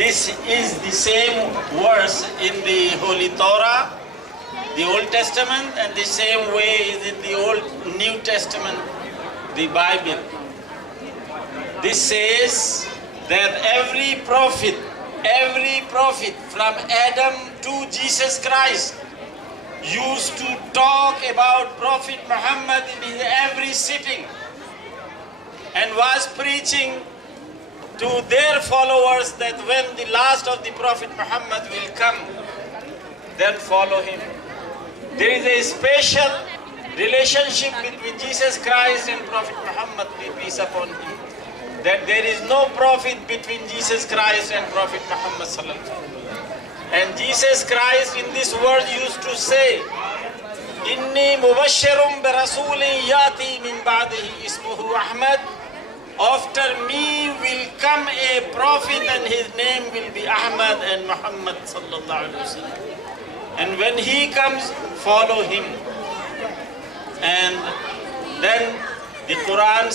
This is the same verse in the Holy Torah, the Old Testament, and the same way is in the New Testament, the Bible. This says that every prophet from Adam to Jesus Christ used to talk about Prophet Muhammad in his every sitting and was preaching to their followers that when the last of the Prophet Muhammad will come, then follow him. There is a special relationship between Jesus Christ and Prophet Muhammad, may peace upon him, that there is no prophet between Jesus Christ and Prophet Muhammad sallallahu alaihi wasallam. And Jesus Christ in this word used to say, Inni mubashirum bi rasulin yati min ba'dihi ismuhu Ahmad. After me will come a prophet and his name will be Ahmad and Muhammad sallallahu alaihi wasallam. And when he comes, follow him. And then the Quran